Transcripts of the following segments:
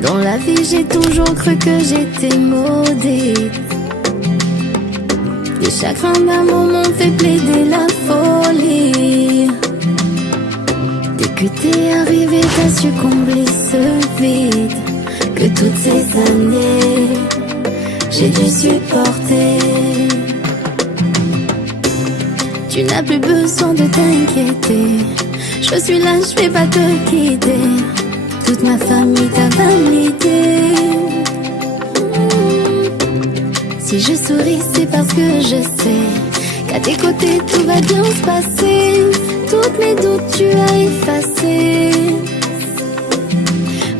Dans la vie j'ai toujours cru que j'étais maudite. Les chagrins d'amour m'ont fait plaider la folie. Dès que t'es arrivé t'as su combler ce vide que toutes ces années j'ai dû supporter. Tu n'as plus besoin de t'inquiéter, je suis là, je vais pas te quitter. Toute ma famille t'a validé. Si je souris c'est parce que je sais qu'à tes côtés tout va bien se passer. Toutes mes doutes tu as effacé.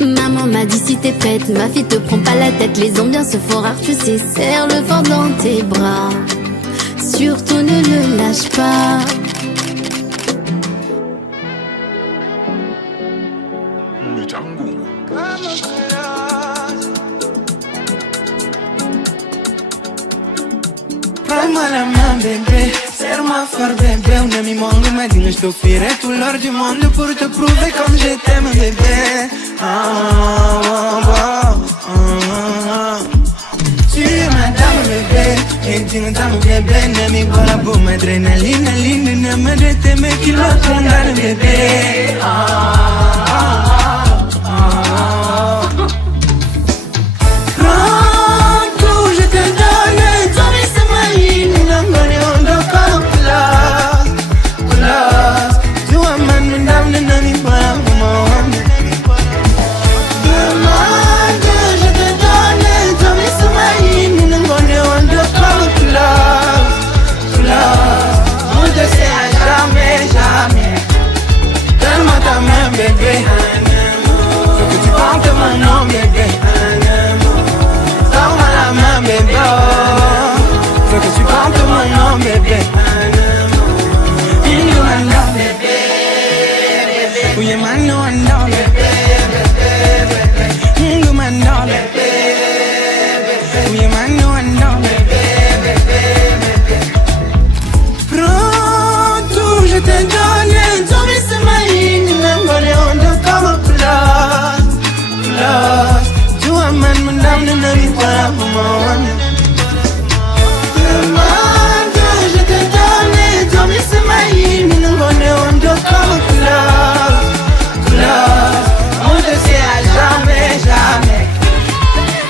Maman m'a dit si t'es prête, ma fille te prends pas la tête. Les ambiances se font rares, tu sais, serre le vent dans tes bras. Surtout ne le lâche pas. Prends-moi la main bébé, serre-moi fort bébé. Un ami mondo m'a dit que je t'offrirai tout l'or du monde pour te prouver comme je t'aime bébé. Tu es madame bébé, et tu me dame bébé. Nami bola boum, adrénaline, ligne, ne me reteme qu'il va prendre le bébé. Bébé, faut que tu portes mon nom bébé. Donne-moi la main bébé, faut que tu portes mon nom bébé. You my love bébé, oui my know I know bébé. You my know bébé, oui my know I know bébé. Prends tout, je te donne, tombe c'est ma ligne. Tu aman mendam de nami para pemohon. Demande je te donne, toi c'est ma ligne. Nous on doit comme classe. On te sait à jamais, jamais.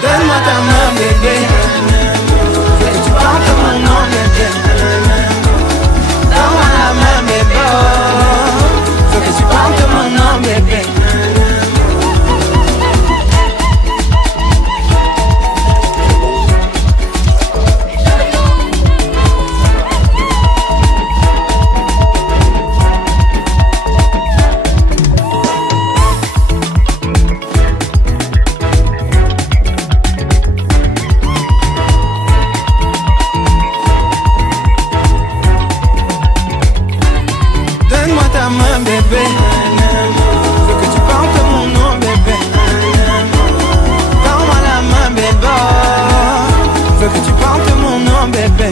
Donne-moi ta main bébé, faut que tu portes mon nom bébé. Donne-moi la main bébé, faut que tu portes mon nom bébé. Bébé, faut que tu portes mon nom bébé. Donne-moi la main bébé, faut que tu portes mon nom bébé.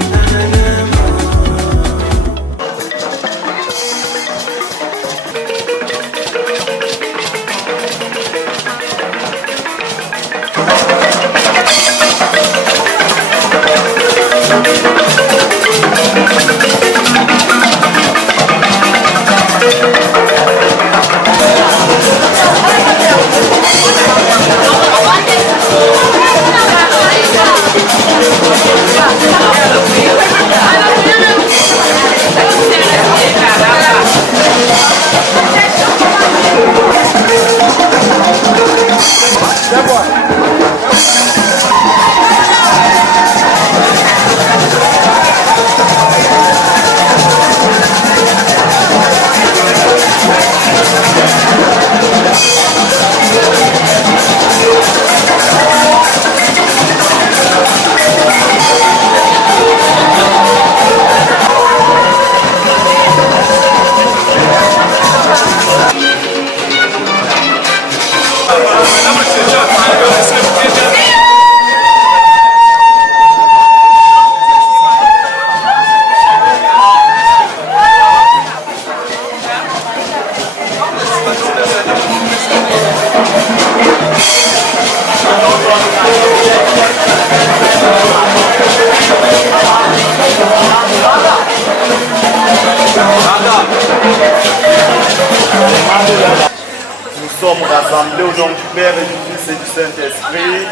assemblée au nom du Père et du Fils et du Saint-Esprit.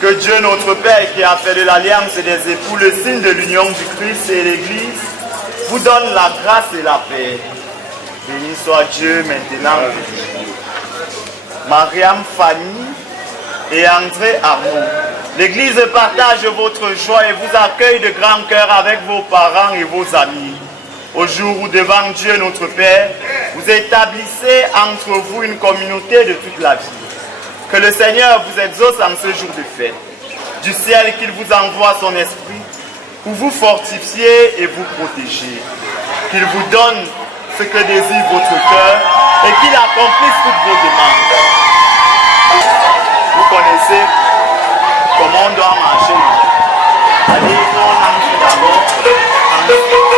Que Dieu notre Père qui a fait de l'alliance des époux le signe de l'union du Christ et l'Église vous donne la grâce et la paix. Béni soit Dieu maintenant. Mariam Fanny et André Arnaud. L'Église partage votre joie et vous accueille de grand cœur avec vos parents et vos amis. Au jour où devant Dieu notre Père, vous établissez entre vous une communauté de toute la vie. Que le Seigneur vous exauce en ce jour de fête. Du ciel qu'il vous envoie son esprit pour vous fortifier et vous protéger. Qu'il vous donne ce que désire votre cœur et qu'il accomplisse toutes vos demandes. Vous connaissez comment on doit marcher. Allez, on entre d'abord. See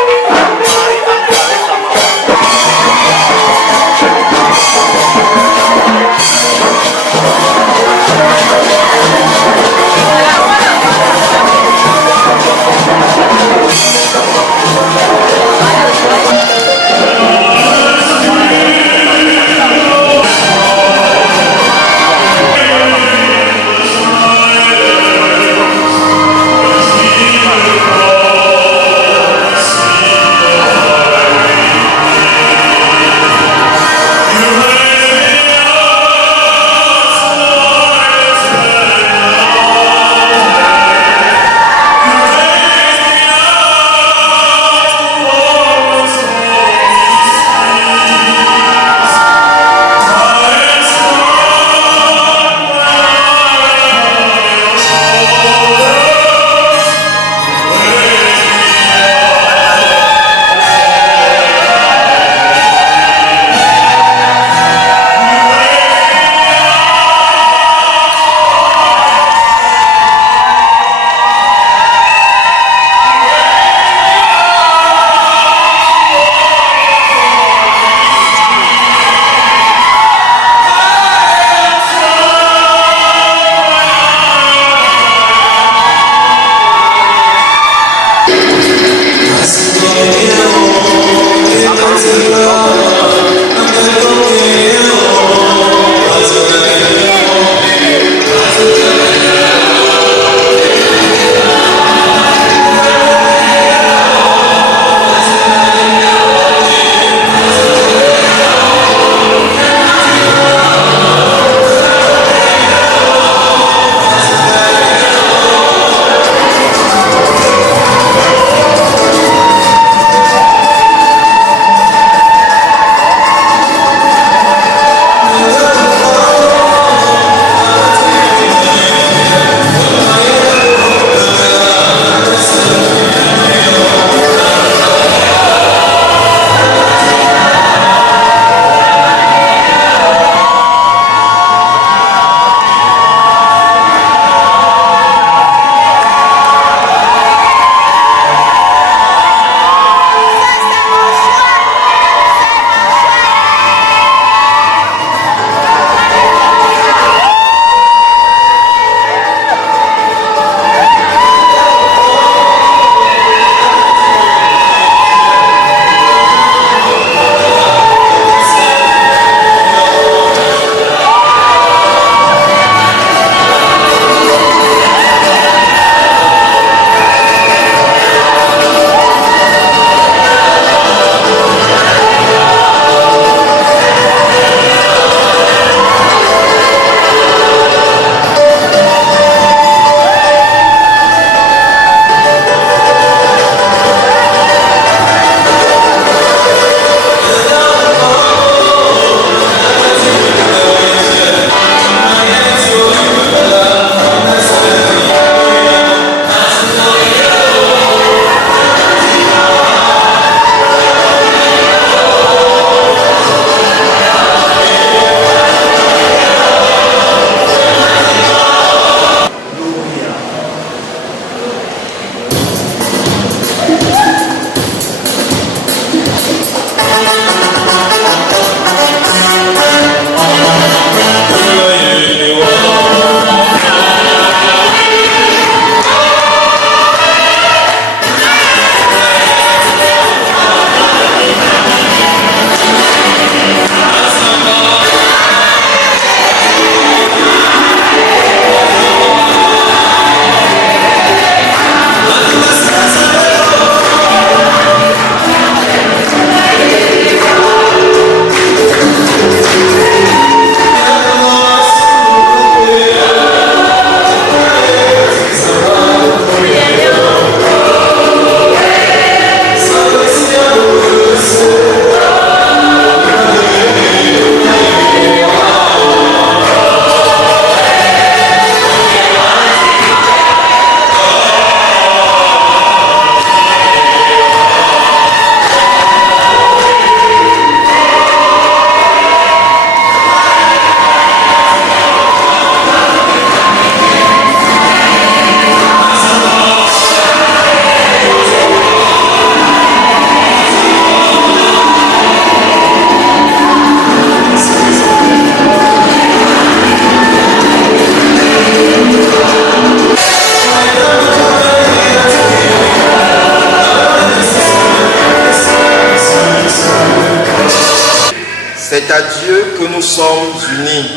à Dieu que nous sommes unis.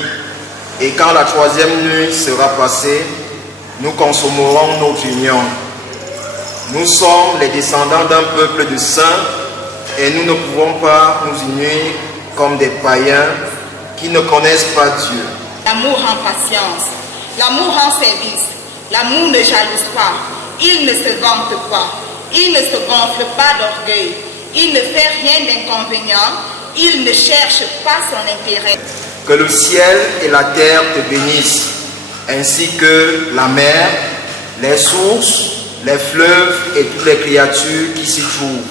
Et quand la troisième nuit sera passée, nous consommerons notre union. Nous sommes les descendants d'un peuple de saints et nous ne pouvons pas nous unir comme des païens qui ne connaissent pas Dieu. L'amour en patience, l'amour en service, l'amour ne jalouse pas, il ne se vante pas, il ne se gonfle pas d'orgueil, il ne fait rien d'inconvénient, il ne cherche pas son intérêt. Que le ciel et la terre te bénissent, ainsi que la mer, les sources, les fleuves et toutes les créatures qui s'y trouvent.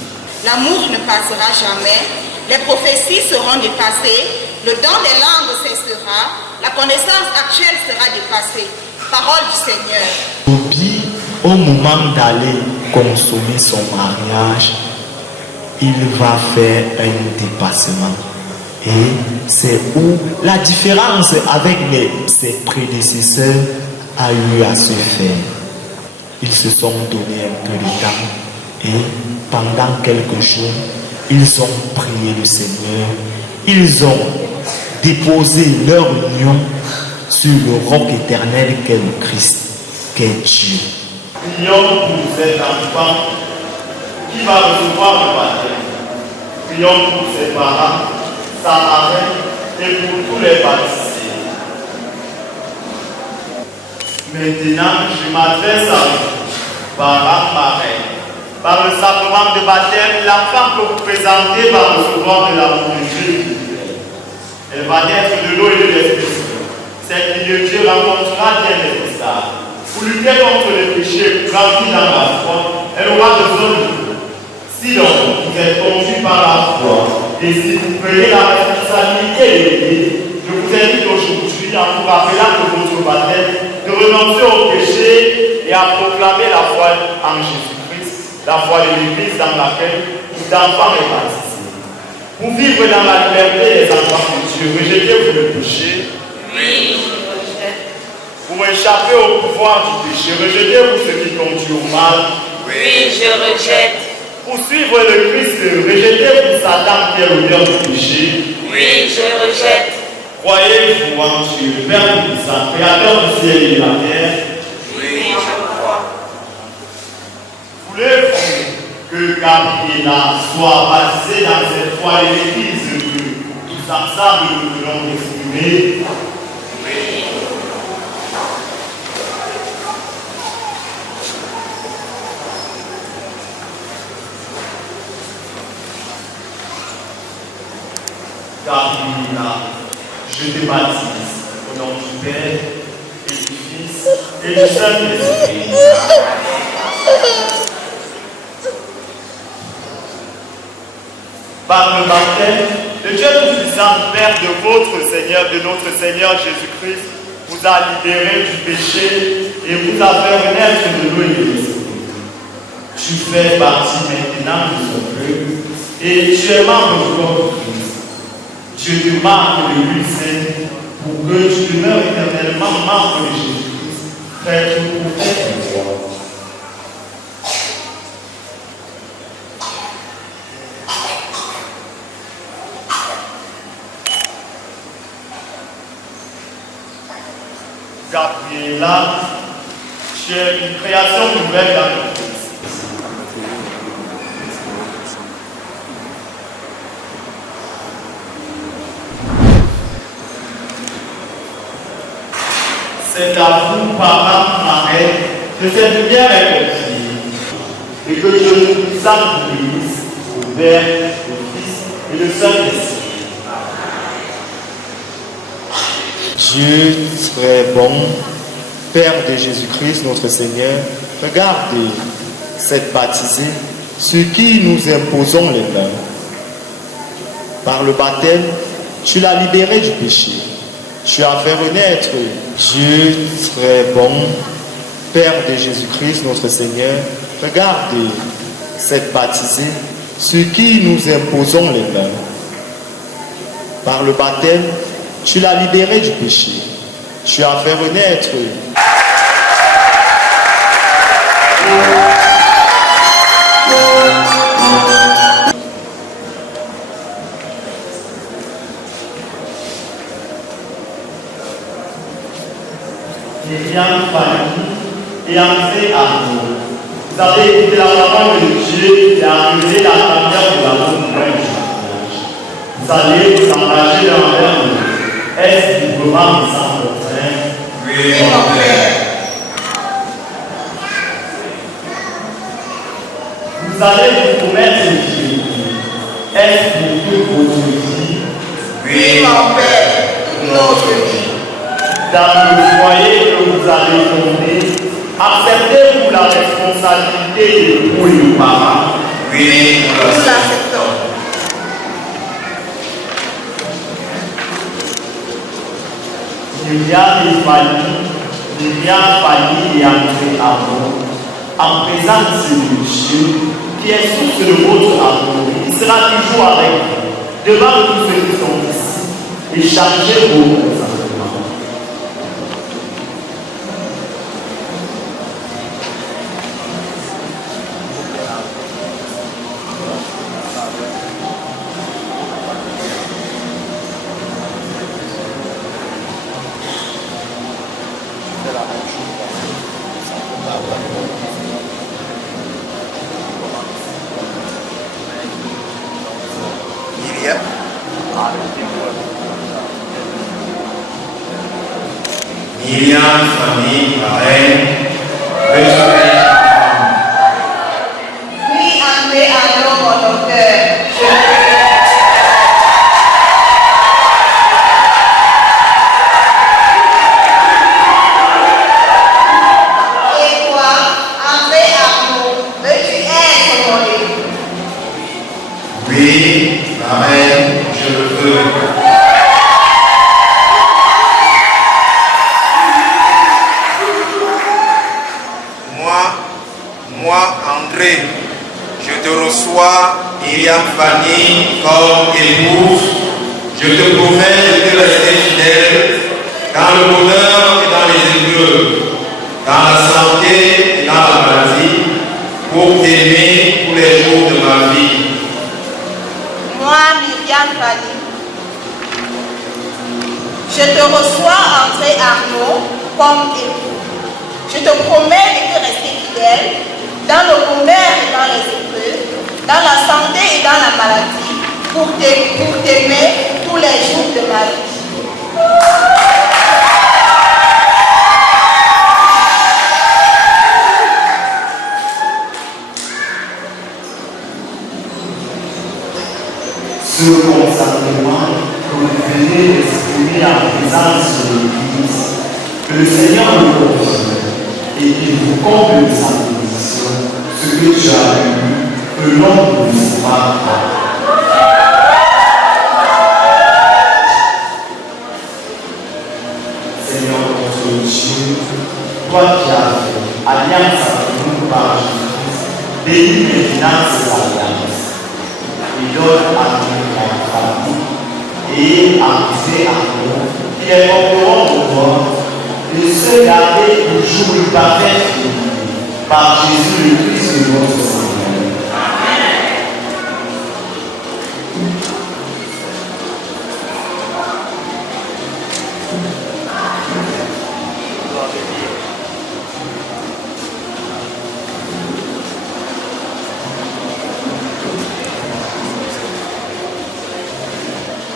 L'amour ne passera jamais, les prophéties seront dépassées, le don des langues cessera, la connaissance actuelle sera dépassée. Parole du Seigneur. Toby, au moment d'aller consommer son mariage, il va faire un dépassement. Et c'est où la différence avec ses prédécesseurs a eu à se faire. Ils se sont donné un peu de temps et pendant quelques jours, ils ont prié le Seigneur. Ils ont déposé leur union sur le roc éternel qu'est le Christ, qu'est Dieu. Prions pour cet enfant qui va recevoir le baptême. Prions pour ses parents, sa marraine et pour tous les baptisés. Maintenant, je m'adresse à vous, parents, marraines. Par le sacrement de baptême, l'enfant que vous présentez va recevoir de l'amour de Dieu. Elle va naître de l'eau et de l'esprit. Cette fille de Dieu rencontrera bien les obstacles. Pour lutter contre le péché, pour grandir dans la foi, elle aura besoin de vous. Si donc vous êtes conduits par la foi, et si vous prenez la responsabilité de l'Église, je vous invite aujourd'hui, en vous rappelant de votre baptême, de renoncer au péché et à proclamer la foi en Jésus-Christ, la foi de l'Église dans laquelle tout enfant est baptisé. Pour vivre dans la liberté des enfants de Dieu, rejetez-vous le péché. Oui, je rejette. Pour échapper au pouvoir du péché, rejetez-vous ce qui conduit au mal. Oui, je rejette. Pour suivre le Christ, rejetez-vous Satan qui est l'auteur du péché. Oui, je rejette. Croyez-vous en Dieu, Père Tout-Puissant, Créateur du ciel et de la terre. Oui, je crois. Voulez-vous que Gabriela soit baptisée dans cette foi de l'Église que tous ensemble nous voulons exprimer? Oui. Gabriela, je te baptise au nom du Père et du Fils et du Saint-Esprit. Par le baptême, le Dieu Tout-Puissant, Père de votre Seigneur, de notre Seigneur Jésus-Christ, vous a libéré du péché et vous a fait renaître de l'eau et de l'esprit. Tu fais partie maintenant de son peuple et tu es membre du corps de Christ. Dieu te marque de lui saint pour que tu demeures éternellement membre de Jésus-Christ, prêtre ou prophète de toi. Gabriela, tu es une création nouvelle dans le Christ. C'est à vous, parents, marraines, que cette lumière est confiée et que Dieu nous puissant vous bénisse, au Père, au Fils et le Saint-Esprit. Dieu très bon, Père de Jésus-Christ, notre Seigneur, regardez cette baptisée, sur qui nous imposons les mains. Par le baptême, tu l'as libéré du péché. Tu as fait renaître. Dieu très bon, Père de Jésus-Christ, notre Seigneur, regardez cette baptisée, sur qui nous imposons les mains. Par le baptême, tu l'as libéré du péché. Tu as fait renaître. Myriam Fanny et André Arnaud. Vous avez écouté la parole de Dieu et arrivé la manière de l'amour du mariage. Vous allez vous engager envers nous. Est-ce librement et sans contrainte? Oui, mon Père. Vous allez vous promettre une fidélité. Est-ce pour toute votre vie? Oui, mon Père, notre vie. Dans le foyer que vous allez fonder, acceptez-vous la responsabilité de vous et vos parents? Oui, Nous l'acceptons. Myriam Fanny et André Arnaud, en présence de Dieu, qui est source de votre amour, il sera toujours avec vous, devant tous ceux qui sont ici, et chargez vos consentements. Myriam Fanny, marraine, Oui, André Arnaud, mon auteur. Et toi, André Arnaud, veux-tu être mon époux? Oui, marraine, je le veux. Moi, André, je te reçois, Myriam Fanny, comme épouse. Je te promets de te rester fidèle dans le bonheur et dans les épreuves, dans la santé et dans la maladie, pour t'aimer tous les jours de ma vie. Moi, Myriam Fanny, je te reçois, André Arnaud, comme époux. Je te promets de te rester fidèle dans le bonheur et dans les épreuves, dans la santé et dans la maladie, pour t'aimer tous les jours de ma vie. Ce consentement que vous venez d'exprimer en présence de l'Église, que le Seigneur nous confirme et qu'il vous comble de sa bénédiction, ce que tu as eu, que l'on ne vous pas. Seigneur notre Dieu, toi qui as fait alliance avec nous par Jésus-Christ, bénis maintenant ces alliances et donne à notre famille et à André Arnaud, qui est encore de toi, de se garder toujours une parfaite fidélité par Jésus le Christ de notre Seigneur.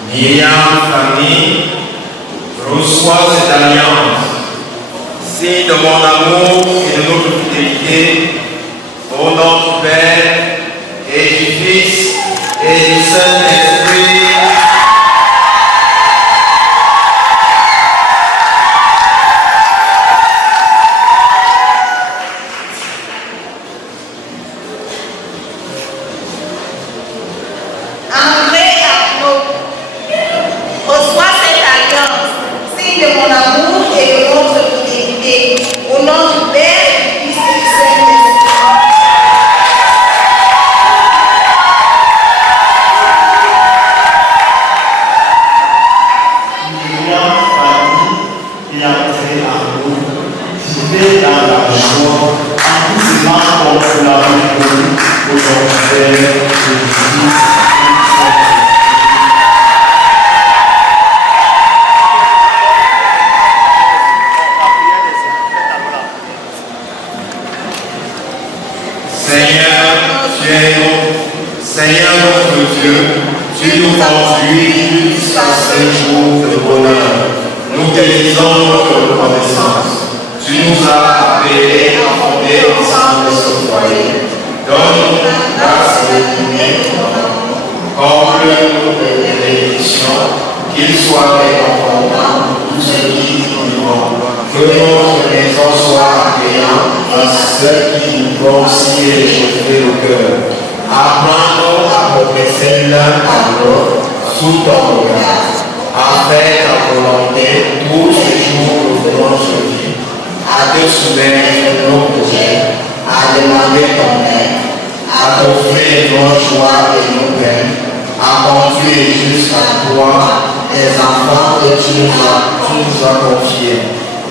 Myriam Fanny, reçois cette alliance, signe de mon amour et de notre fidélité, au nom du Père et du Fils et du Saint-Esprit. André Arnaud, reçois cette alliance, signe de mon amour et de notre fidélité, au nom du Père, du Fils et du Saint-Esprit. Myriam Fanny et André Arnaud, vivez dans la joie, en vous aimant comme vous l'avez connu, au nom du Père et du Fils et du Saint-Esprit. Dieu, tu nous conduis jusqu'à ce jour de bonheur. Nous te disons notre reconnaissance. Tu nous as appelés à fonder ensemble ce foyer. Donne-nous grâce de prier ton nom. Comble-nous de bénédictions, qu'il soit réconfortant pour tous ceux qui vivront. Que notre maison soit accueillante à ceux qui nous vont aussi réchauffer le cœur. Apprends-nous à progresser l'un à l'autre sous ton regard, à faire ta volonté tous les jours de notre vie, à te soumettre nos projets, à demander ton aide, à t'offrir nos joies et nos peines, à conduire jusqu'à toi les enfants que tu nous as confiés.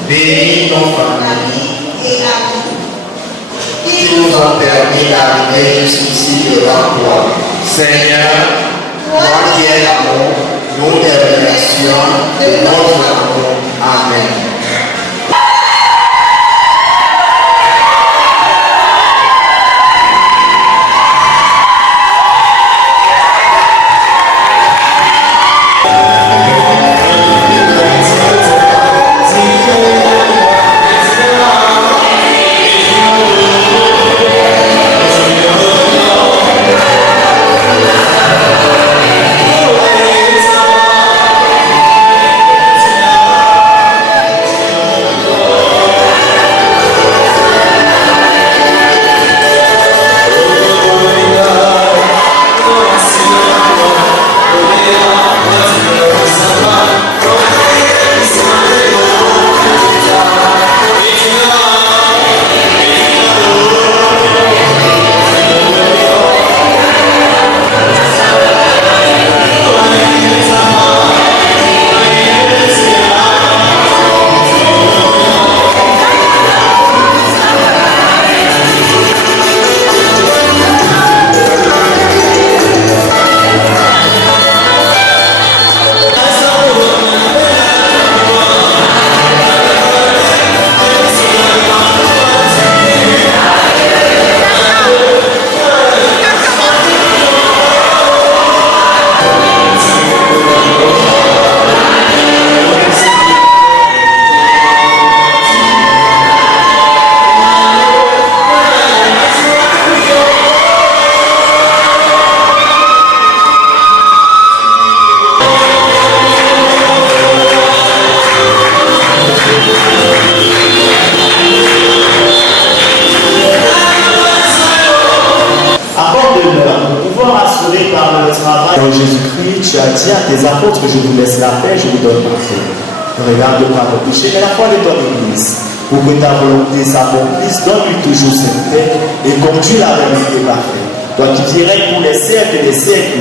Bénis nos familles et amis qui nous ont permis d'arriver jusqu'ici devant toi. Seigneur, toi qui es l'amour, nous te remercions de notre amour. Amen. Jésus-Christ, tu as dit à tes apôtres, je vous laisse la paix, je vous donne ma paix. Ne regarde pas nos péchés, mais la foi de ton Église. Pour que ta volonté s'accomplisse, donne-lui toujours cette paix et conduis la vérité parfaite. Toi qui dirais pour les siècles et les siècles.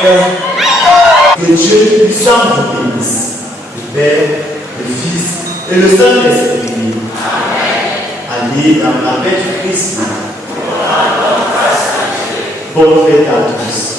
Que Dieu puissant vous bénisse, le Père, le Fils et le Saint-Esprit. Allez dans la paix du Christ. Bonne fête à tous.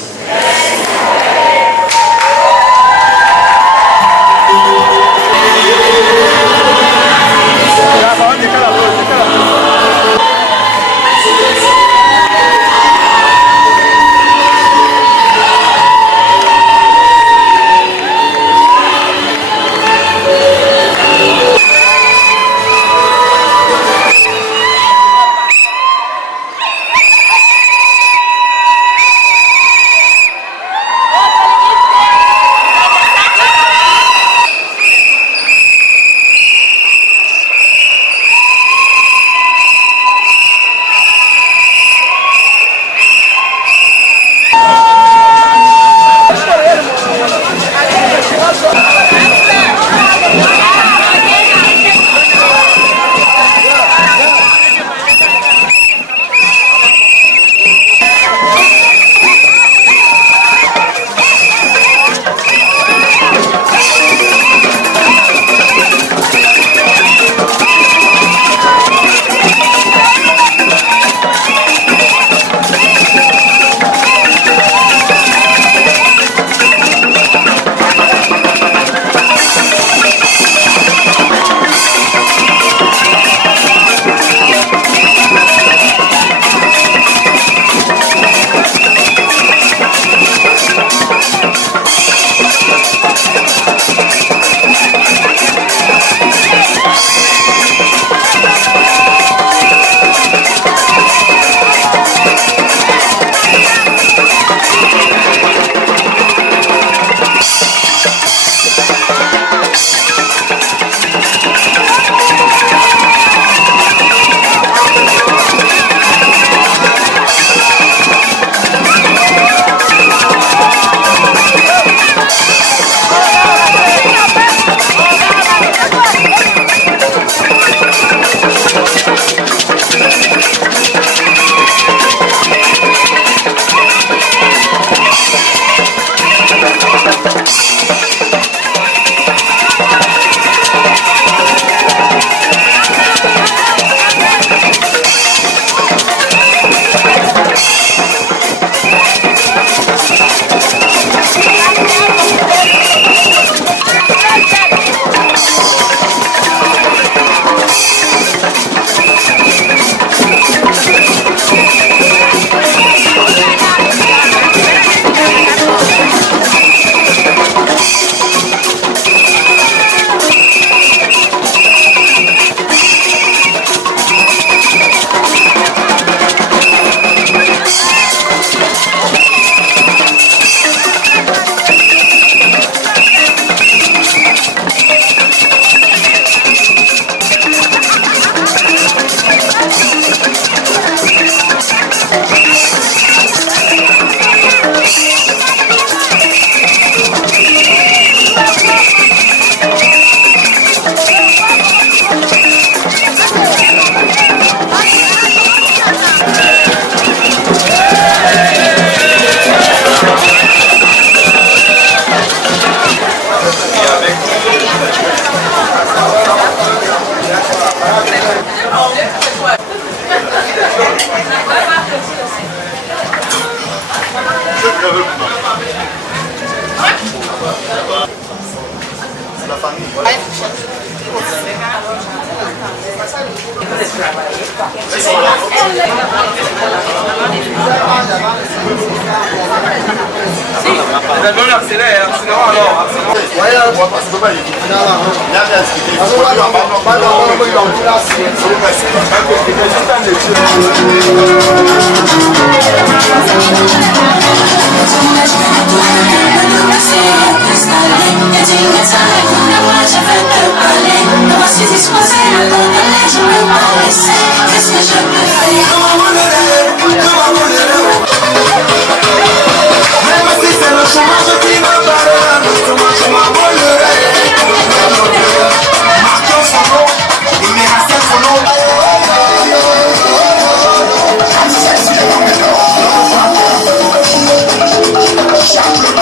Chaque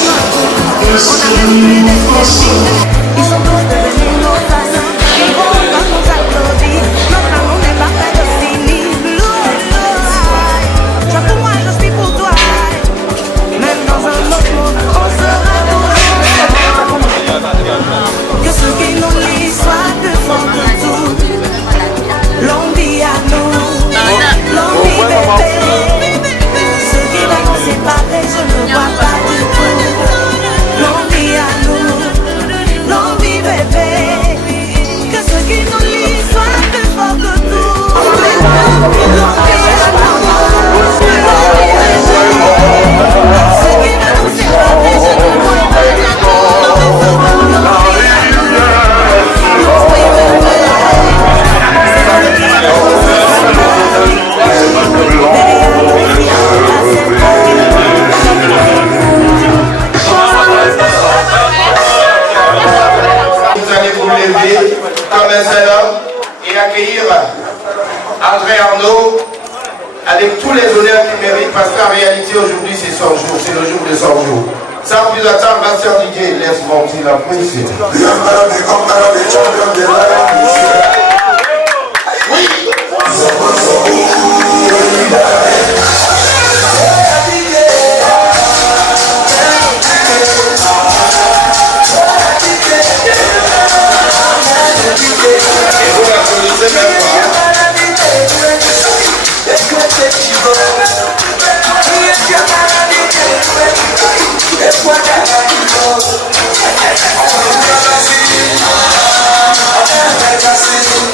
On a résolu des défis. Ils sont tous devenus nos voisins. Ils vont encore nous applaudir. Notre amour n'est pas près de finir. Toi pour moi, je suis pour toi. Même dans un autre monde, on sera toujours ensemble. Que ce qui nous lie soit plus fort que tout. Longue vie à nous, longue vie bébé. Ce qui va nous séparer, je ne vois pas du tout. Longue vie à nous, longue vie bébé. Que ce qui nous lie soit plus fort que tout. Longue vie à nous, longue vie bébé. Ce qui va nous séparer, je ne vois pas du tout. Longue vie à nous, longue vie bébé. Vous allez vous lever comme un seul homme et accueillir André Arnaud avec tous les honneurs qu'il mérite, parce qu'en réalité aujourd'hui c'est son jour, c'est le jour de son jour. Sans plus attendre, Master Didier, laisse monter la poésie. Yes,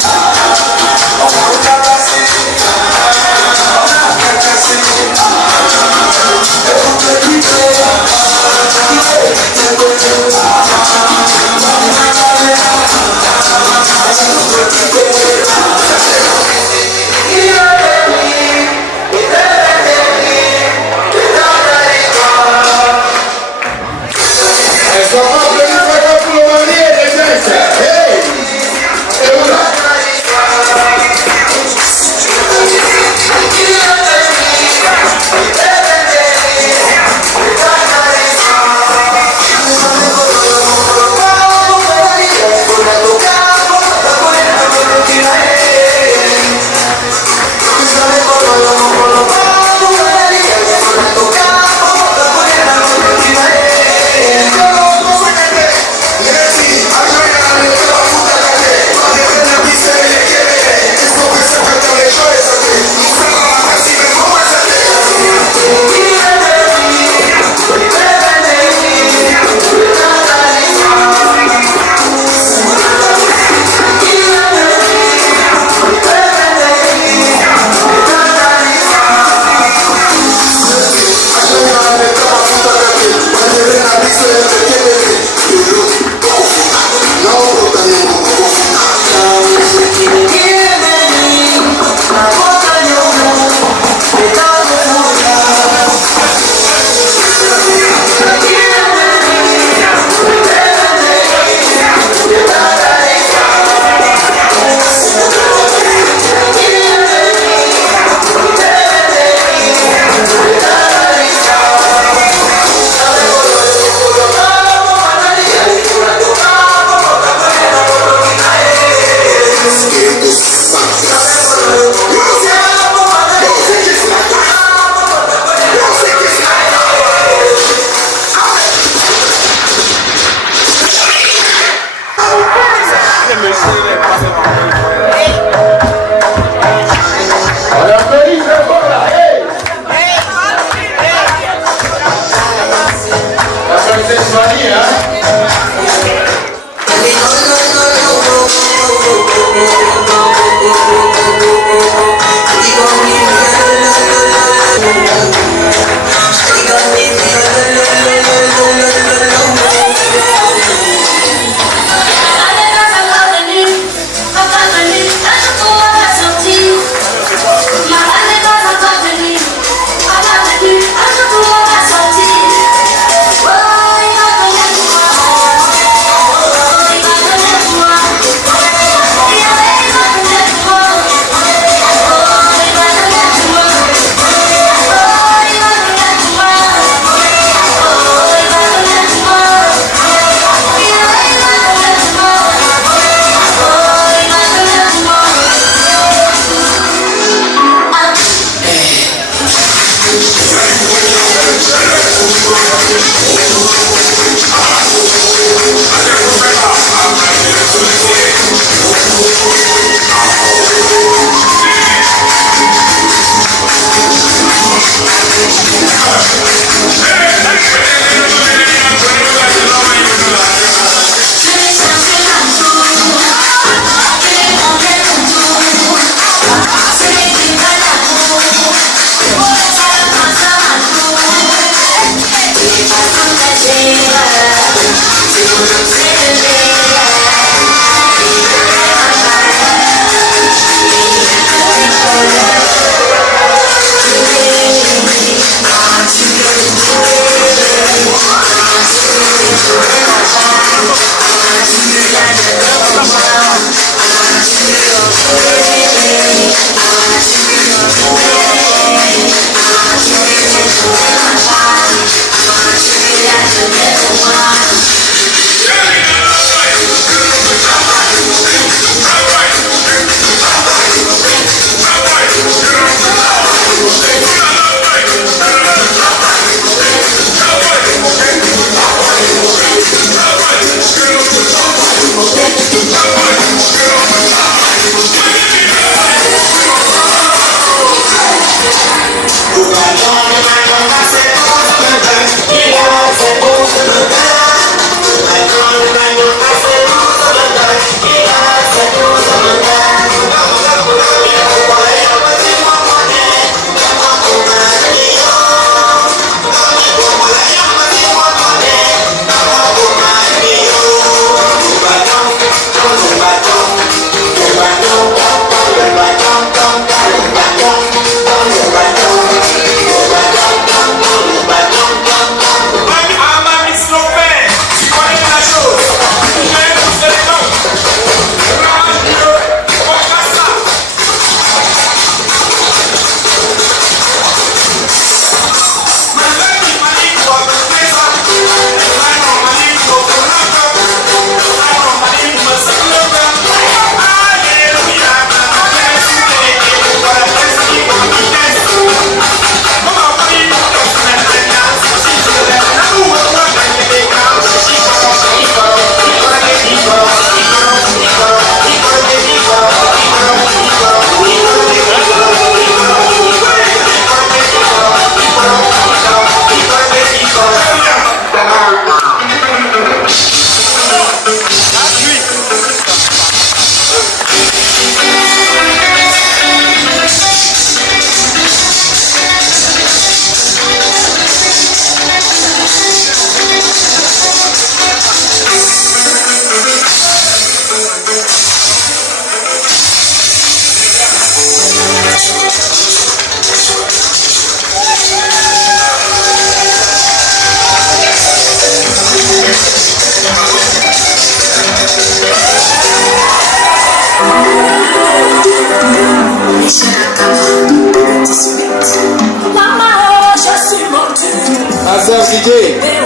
sœur Didier. Je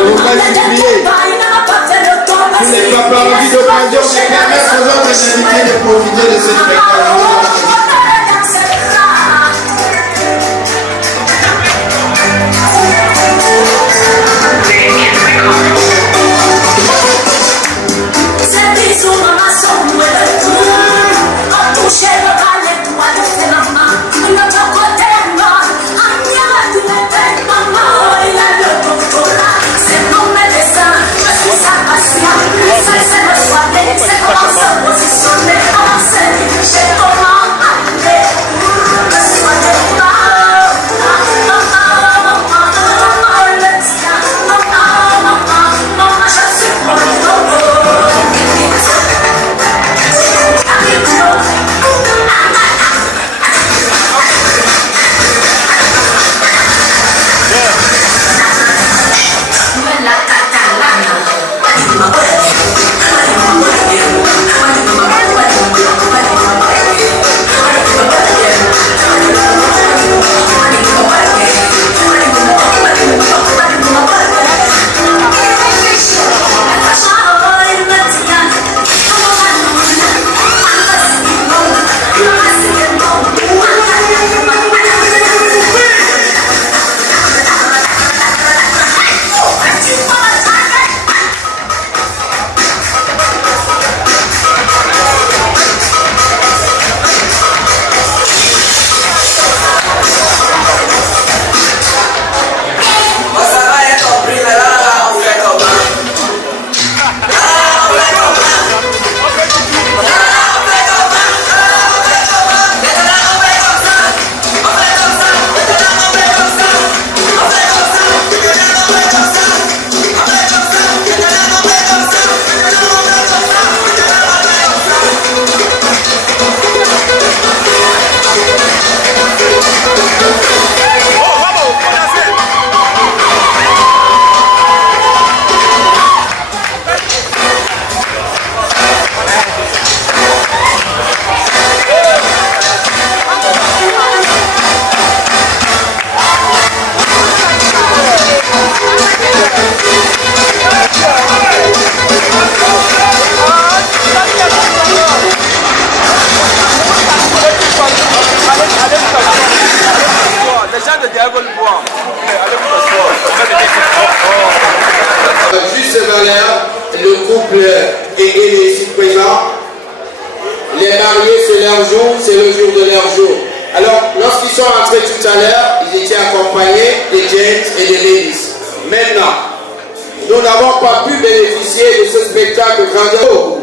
voudrais supplier tous les papas envie d'occasion de permettre aux autres invités de profiter de ce spectacle. Juste Valère, le couple est ici présent. Les mariés, c'est leur jour, c'est le jour de leur jour. Alors, lorsqu'ils sont entrés tout à l'heure, ils étaient accompagnés des gents et des ladies. Maintenant, nous n'avons pas pu bénéficier de ce spectacle grandiose.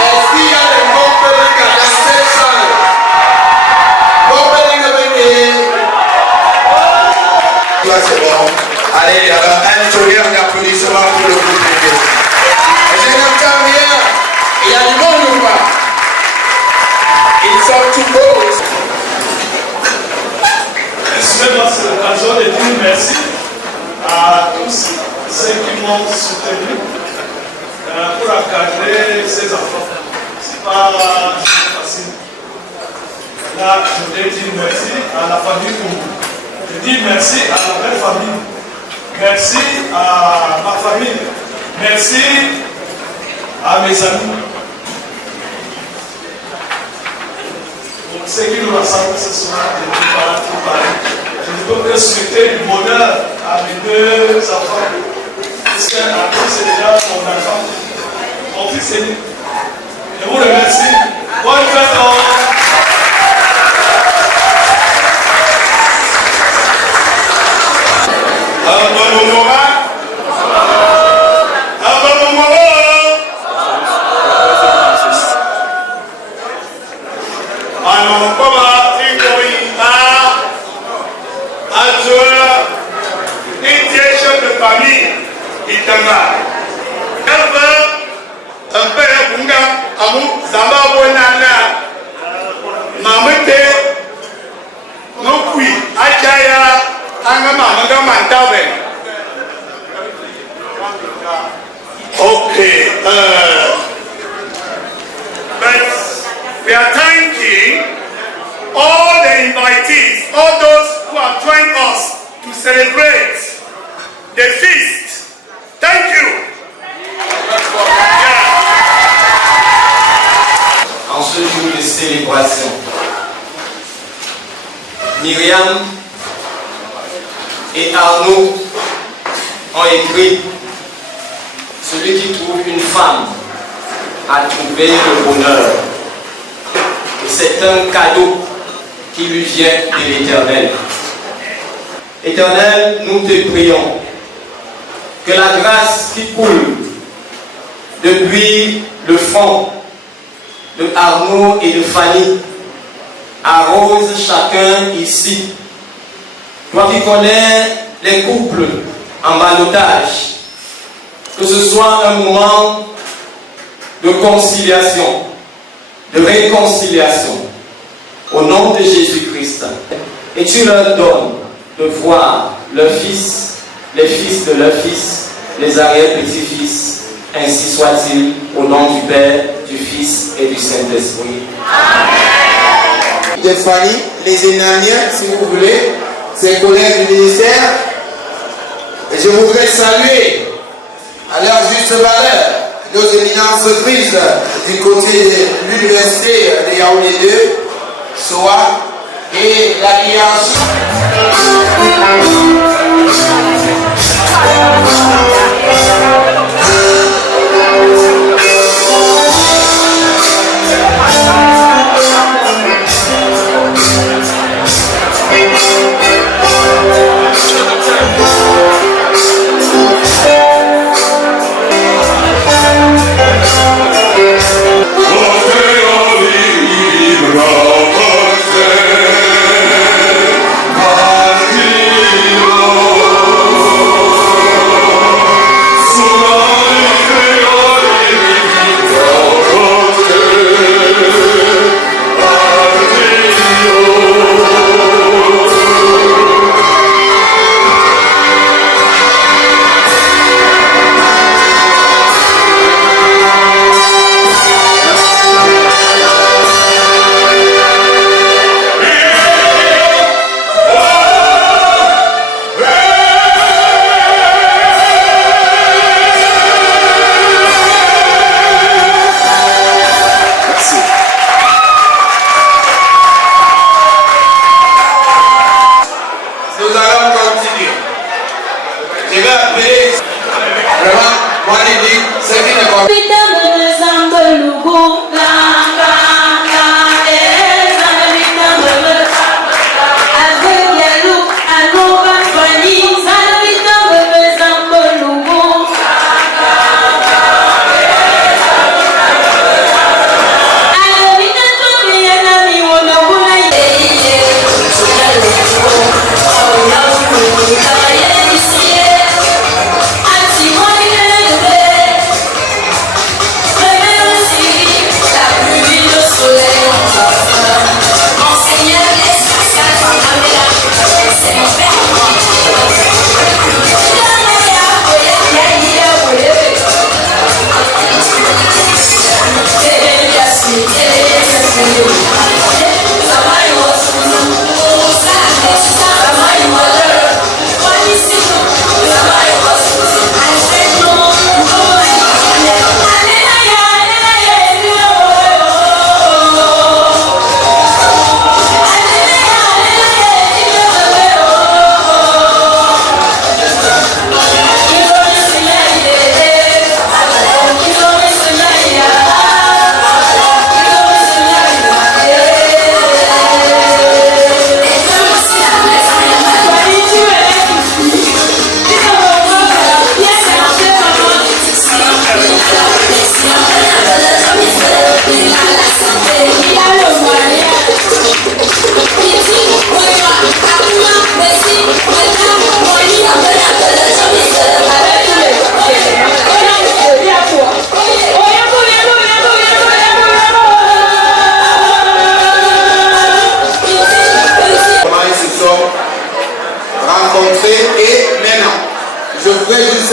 Est-ce qu'il y a des bons pelings dans cette salle? Bons pelings venez. Là c'est bon. Allez, alors un tonnerre d'applaudissements pour le groupe de Dieu. Je n'entends rien. Il y a du monde ou pas? Ils sont tout beaux. Laissez-moi cette occasion de dire merci à tous ceux qui m'ont soutenu pour encadrer ces enfants. Ce n'est pas facile. Là, je voudrais dire merci à la famille Koungou. Je dis merci à la belle famille. Merci à ma famille. Merci à mes amis. Pour ceux qui nous rassemblent ce soir, je ne peux pas tout parler. Je ne peux que souhaiter du bonheur à mes deux enfants. Parce qu'un peu, c'est déjà mon enfant. Mon fils est né. Je vous remercie. Bonne fête. Okay. But celebrate the feast. Thank you. En ce jour de célébration, Myriam et Arnaud ont écrit: celui qui trouve une femme a trouvé le bonheur. Et c'est un cadeau qui lui vient de l'Éternel. Éternel, nous te prions que la grâce qui coule depuis le front de Arnaud et de Fanny arrose chacun ici. Toi qui connais les couples en ballottage, que ce soit un moment de conciliation, de réconciliation, au nom de Jésus-Christ. Et tu leur donnes de voir leurs fils, les fils de leurs fils, les arrière-petits-fils. Ainsi soit-il, au nom du Père, du Fils et du Saint-Esprit. Amen. De Fanny, les Énaniens, si vous voulez, ses collègues du ministère. Et je voudrais saluer à leur juste valeur nos éminences prises du côté de l'université de Yaoundé 2, SOA, et l'Alliance.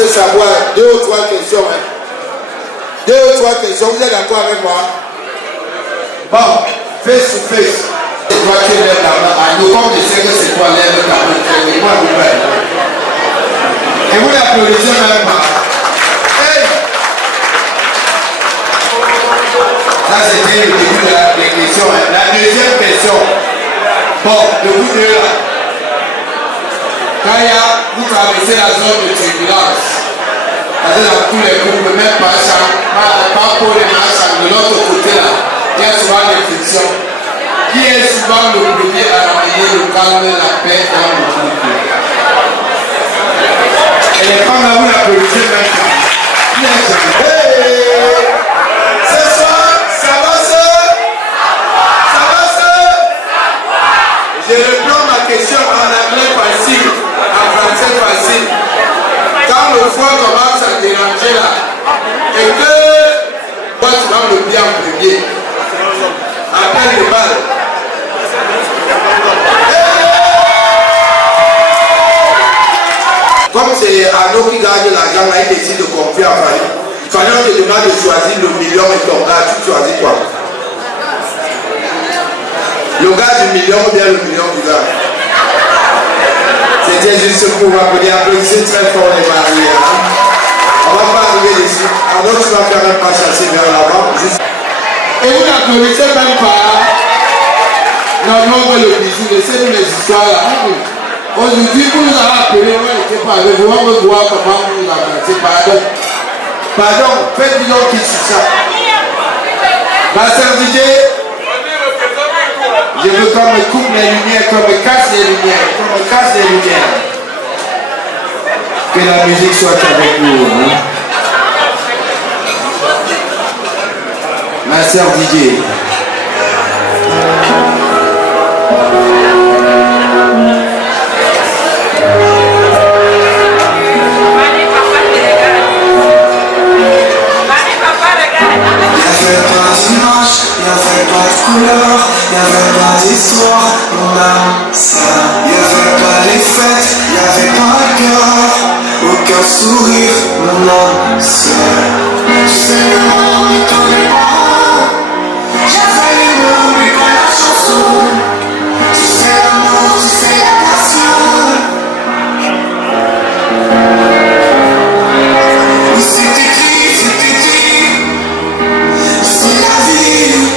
Savoir deux ou trois questions. Deux ou trois questions. Vous êtes d'accord avec moi? Bon, face to face. C'est toi qui lèves la main. À nous, comme je sais que c'est toi, lève ta main. Moi, vous Et vous n'applaudissez même pas. Hey! Ça, c'était le début de la question. La deuxième question. Bon, de vous deux là. Quand vous traversez la zone de turbulence, c'est-à-dire dans tous les groupes, même pas pour les marchands, de l'autre côté là, il y a souvent des frictions. Qui est souvent le premier à ramener le calme, la paix dans le groupe? Et les femmes là, vous l'applaudissez même pas. Ce soir, ça va se? Ça va se? Je reprends ma question en anglais facile, en français facile. Quand le foie commence à déranger là, et que toi tu vas le bien en premier, appelle le mal. Comme c'est Arnaud qui gagne l'argent, là, il décide de confier à Fanny. Fanny, on te demande de choisir le million et ton gars, tu choisis quoi? Le gars du million ou bien le million du gars? C'était juste pour applaudissez très fort les mariés. Hein? On ne va pas arriver ici. Arnaud, tu vas faire un pas chasser vers l'avant. Juste... Et vous n'applaudissez même pas. Non, non, le bisou, laissez-nous les histoires là. Aujourd'hui, vous nous avez appelé, on n'était pas avec vous, on veut voir comment vous nous avez. Pardon. Pardon, faites-nous donc qui sur ça. Ma sœur Didier, je veux qu'on me coupe les lumières, qu'on me casse les lumières, qu'on me casse les lumières. Que la musique soit avec nous. Hein? Ma sœur Didier. Il n'y avait pas de couleur, il n'y avait pas d'histoire, mon âme sœur. Il n'y avait pas les fêtes, il n'y avait pas de cœur, aucun sourire, mon âme sœur. Tu sais le monde ne tournait pas, j'avais les mots mais pas la chanson. Tu sais l'amour, tu sais la passion. Oui, c'était triste, c'est la vie.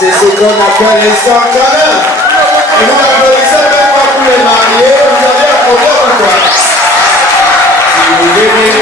C'est ce qu'on appelle les sangalins. Et vous n'applaudissez même pas pour les mariés, vous avez un problème ou quoi? Si vous voulez...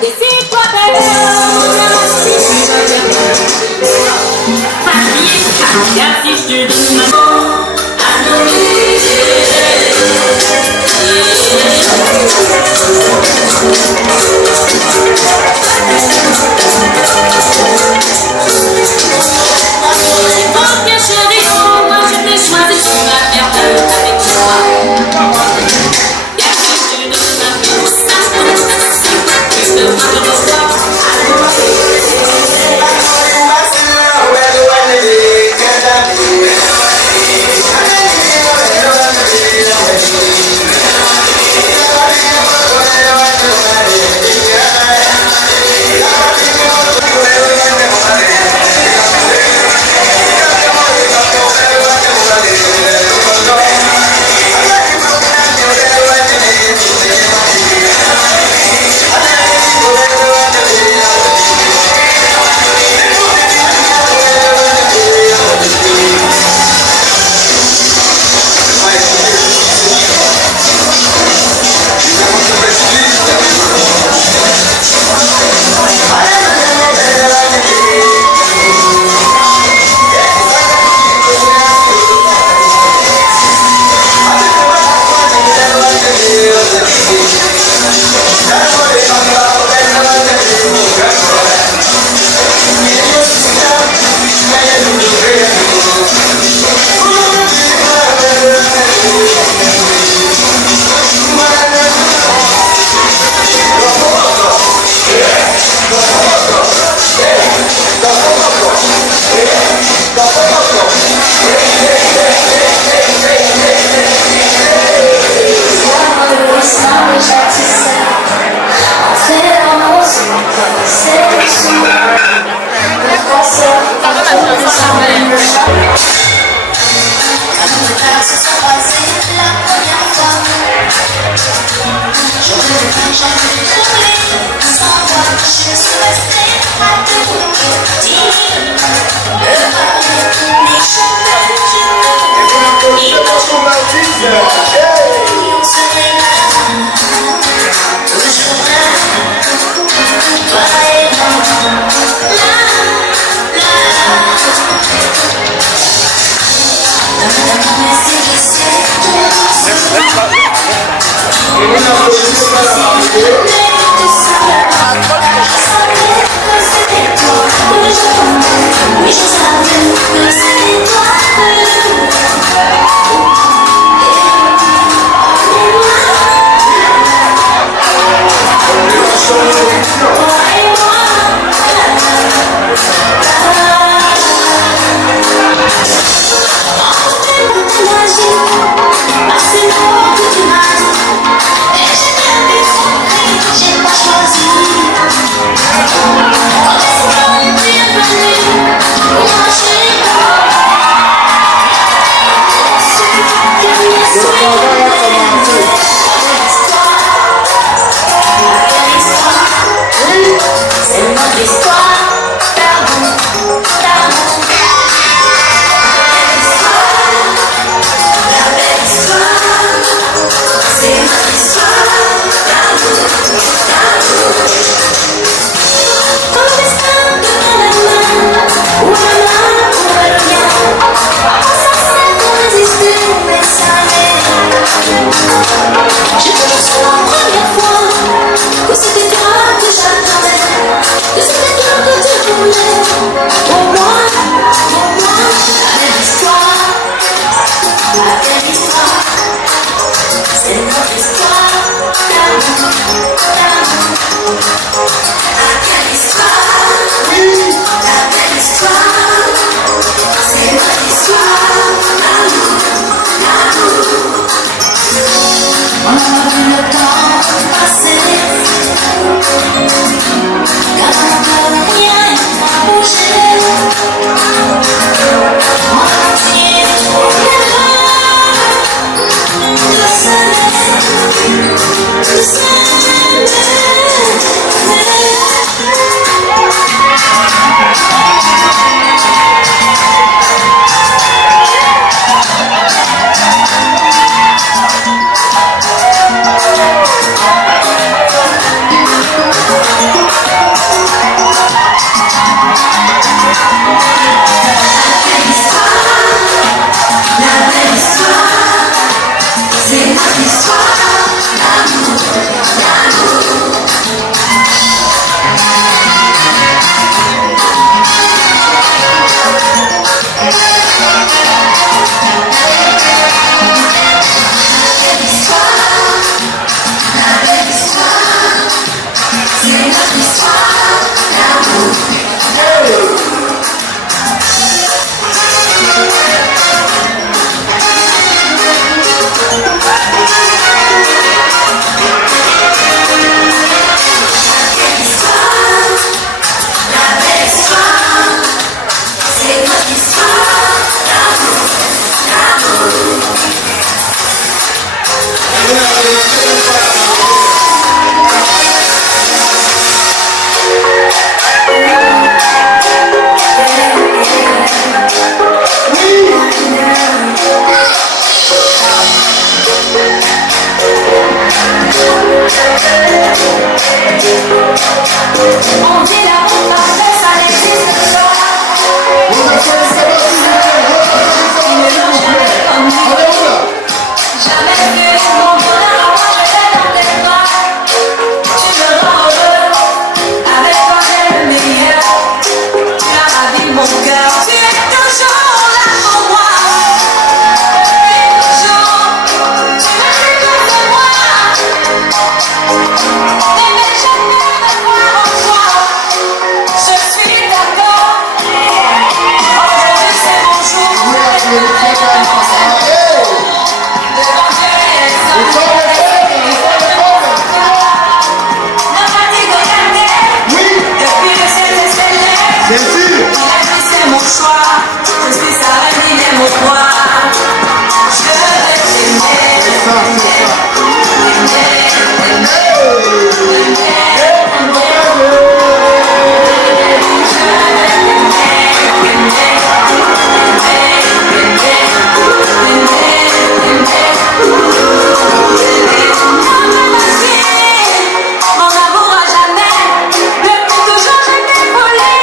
Décide-toi d'ailleurs. Papier, car si je te donne ma main, à bon, bien chérie, moi je t'ai choisi, tu vas faire peur avec toi. Car si je te donne ma main, ça te fera de revoir. J'ai On dit l'amour parfait, ça n'existe pas. Vous êtes félicitations, s'il vous plaît. Il ne va jamais comme lui. Jamais vu mon bonheur, moi je vais dans tes bras. Tu me rends heureux, avec toi j'ai le meilleur. Tu as ravi mon cœur, tu es toujours là pour moi. Toujours, tu me fais tout de moi. T'aimer, j'aime me voir en toi. Je suis d'accord. Aujourd'hui c'est mon jour. Devant Dieu et les hommes, n'a pas dit de regarder. Depuis le ciel est céleste. Bien sûr. Il a dit c'est mon choix. Je suis sa reine, il est mon roi. Je vais t'aimer. Mon amour à jamais, depuis toujours je t'ai volé.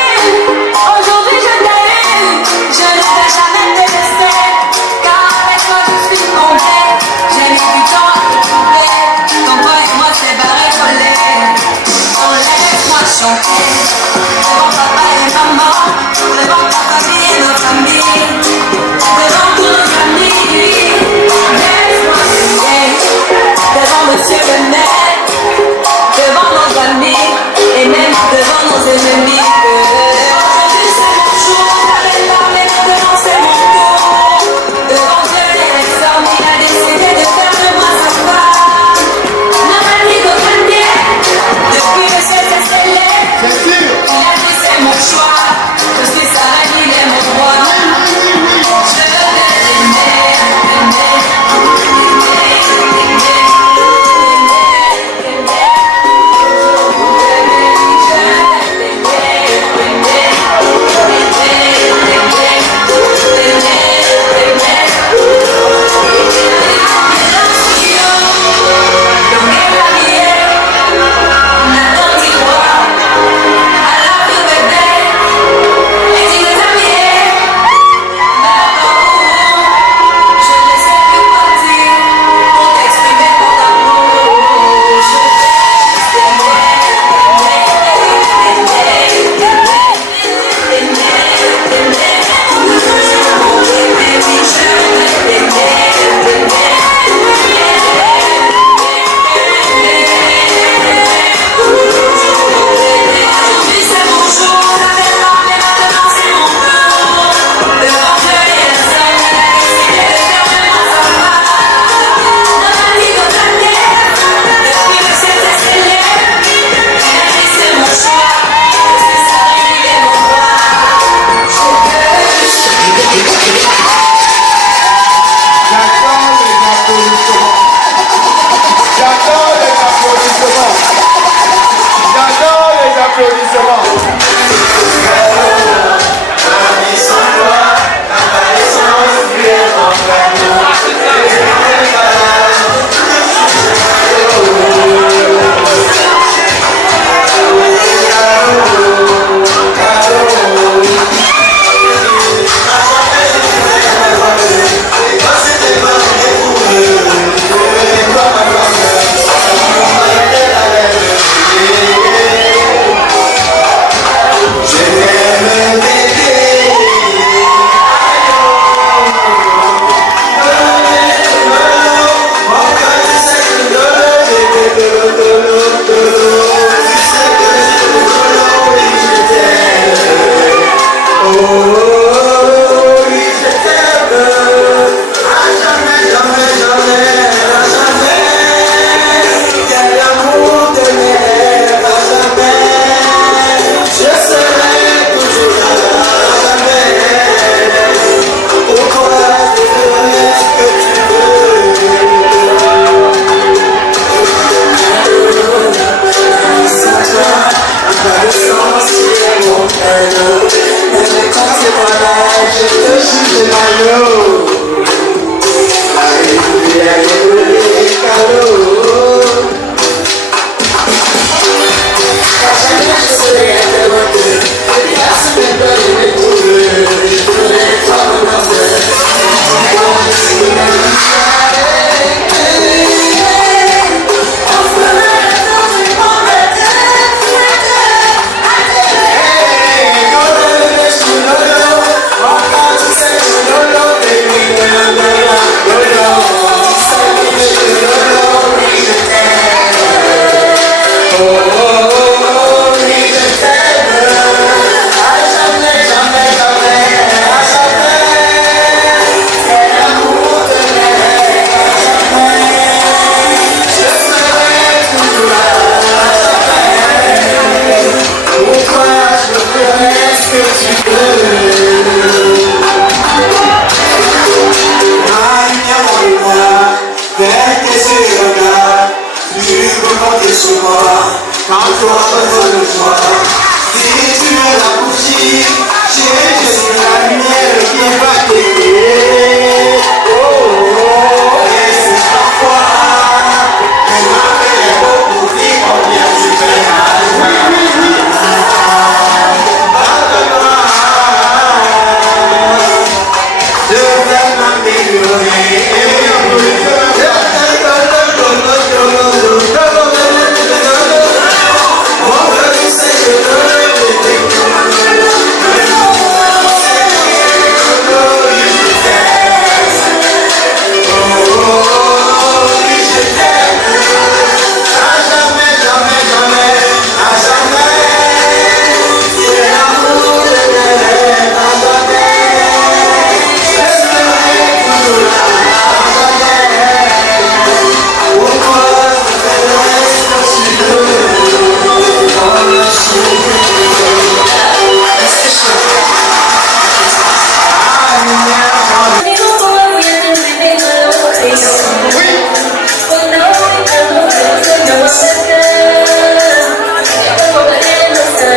Aujourd'hui je t'ai eu, je ne vais jamais te laisser. Car avec toi je suis tombée, j'ai mis du temps à te trouver. Ton toi et moi c'est barré collé. Oh laisse-moi chanter, devant papa et maman, devant ta famille et notre famille, devant tous nos amis. Laisse-moi chanter, devant monsieur le maire, devant nos amis et même devant nos ennemis. Aujourd'hui c'est mon jour, j'avais parlé, maintenant c'est mon tour. Devant Dieu et les hommes, il a décidé de faire de moi sa femme. N'a pas dit d'aucun bien, depuis le ciel s'est scellé. C'est sûr. Il a dit c'est mon choix, je suis sa reine, il est mon roi. Je vais l'aimer,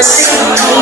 Amen.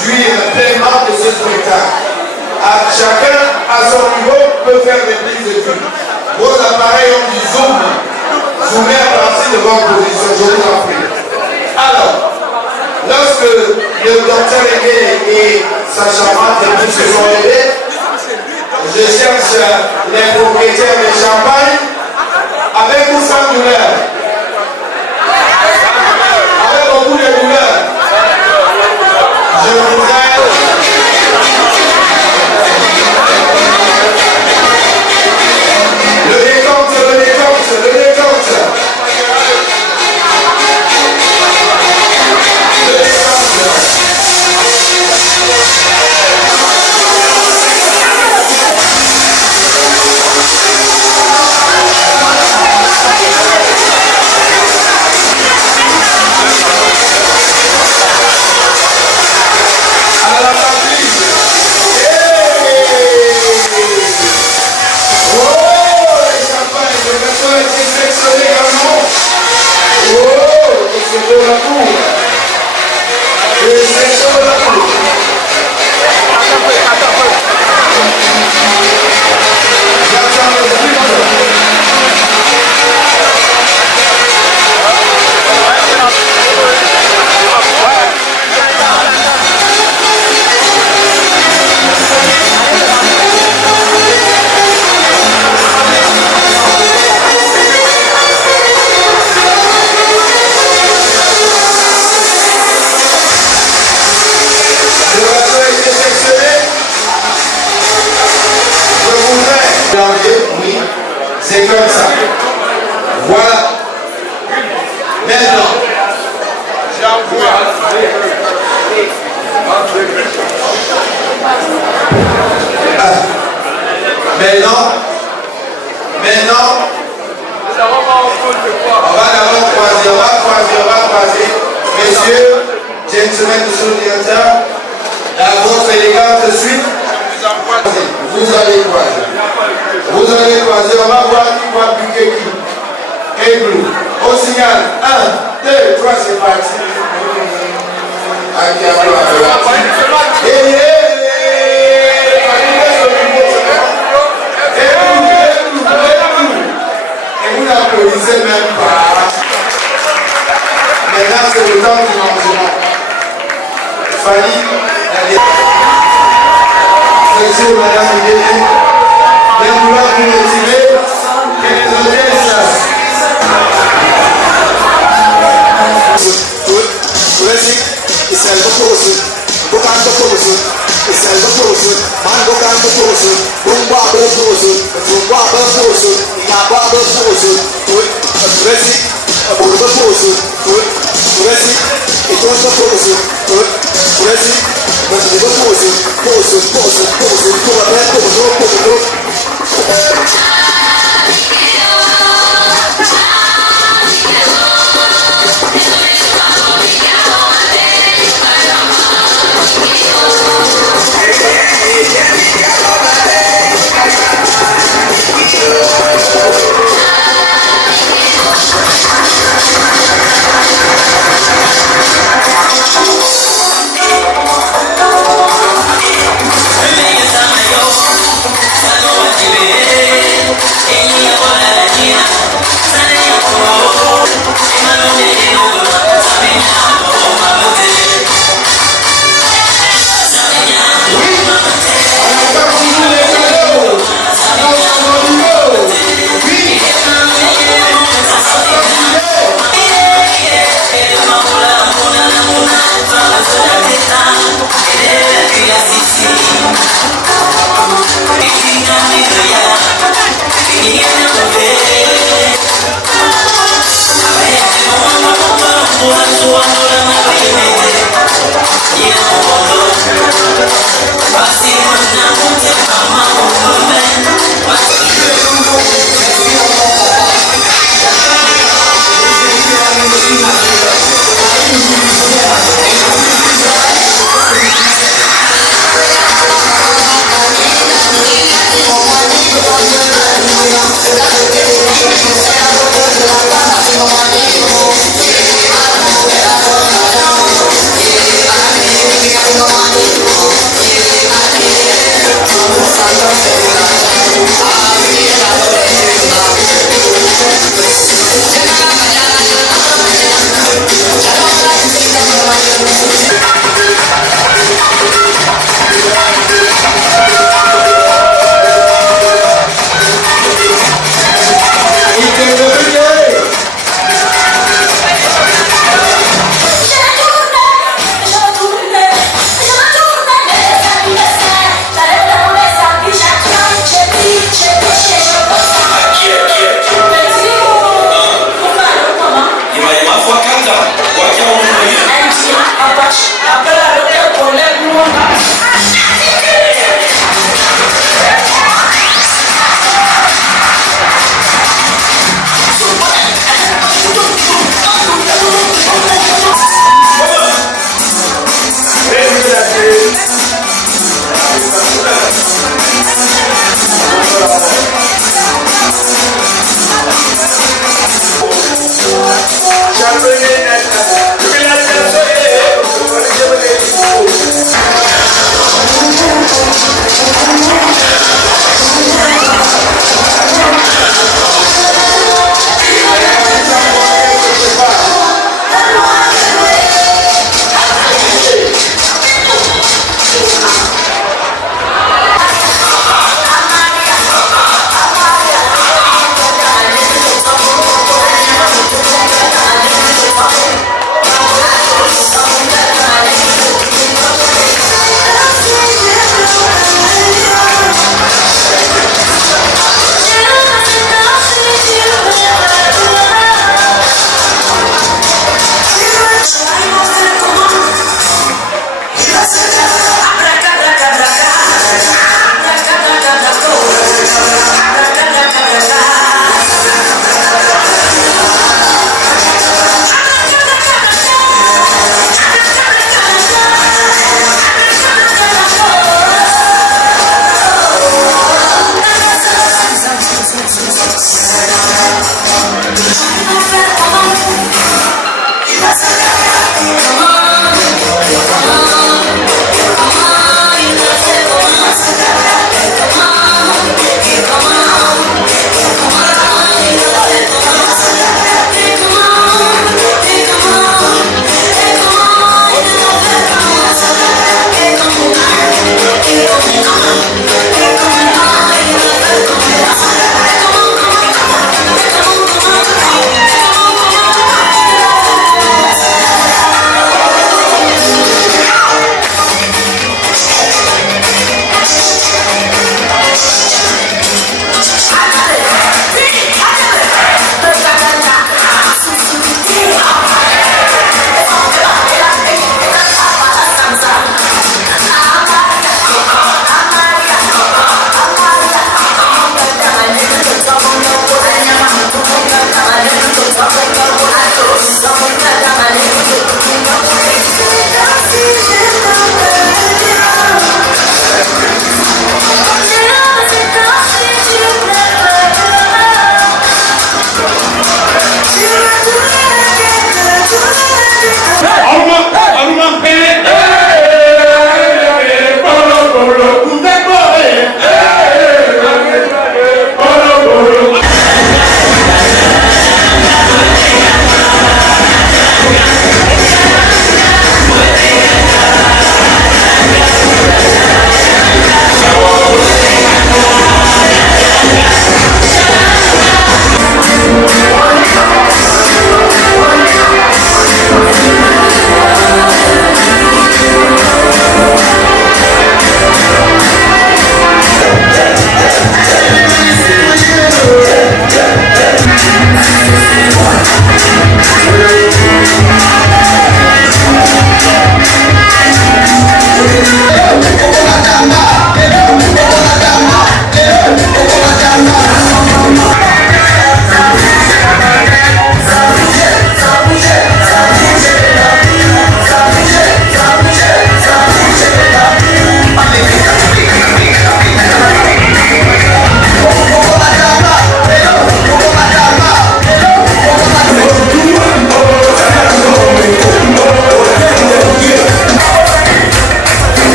jouir pleinement de ce spectacle. Chacun, à son niveau, peut faire des prises de vue. Vos appareils ont du zoom. Zoomez à partir de votre position, je vous en prie. Alors, lorsque le docteur et sa charmante épouse se sont levés, je cherche les propriétaires de champagne, avec ou sans douleur. Avec beaucoup de douleur. Je voudrais... Le décompte. Oui, c'est comme ça. Voilà. Maintenant. Maintenant. On va d'abord croiser. Messieurs, gentlemen, monsieur le directeur, à votre élégante suite, vous allez croiser. On va voir qui va piquer qui. Et bleu. Au signal, 1, 2, 3, c'est parti. Et vous n'applaudissez même pas. Maintenant, c'est le temps du lancement. Fanny, c'est sur madame Idélie. De vouloir vous motiver et les audiences. Good.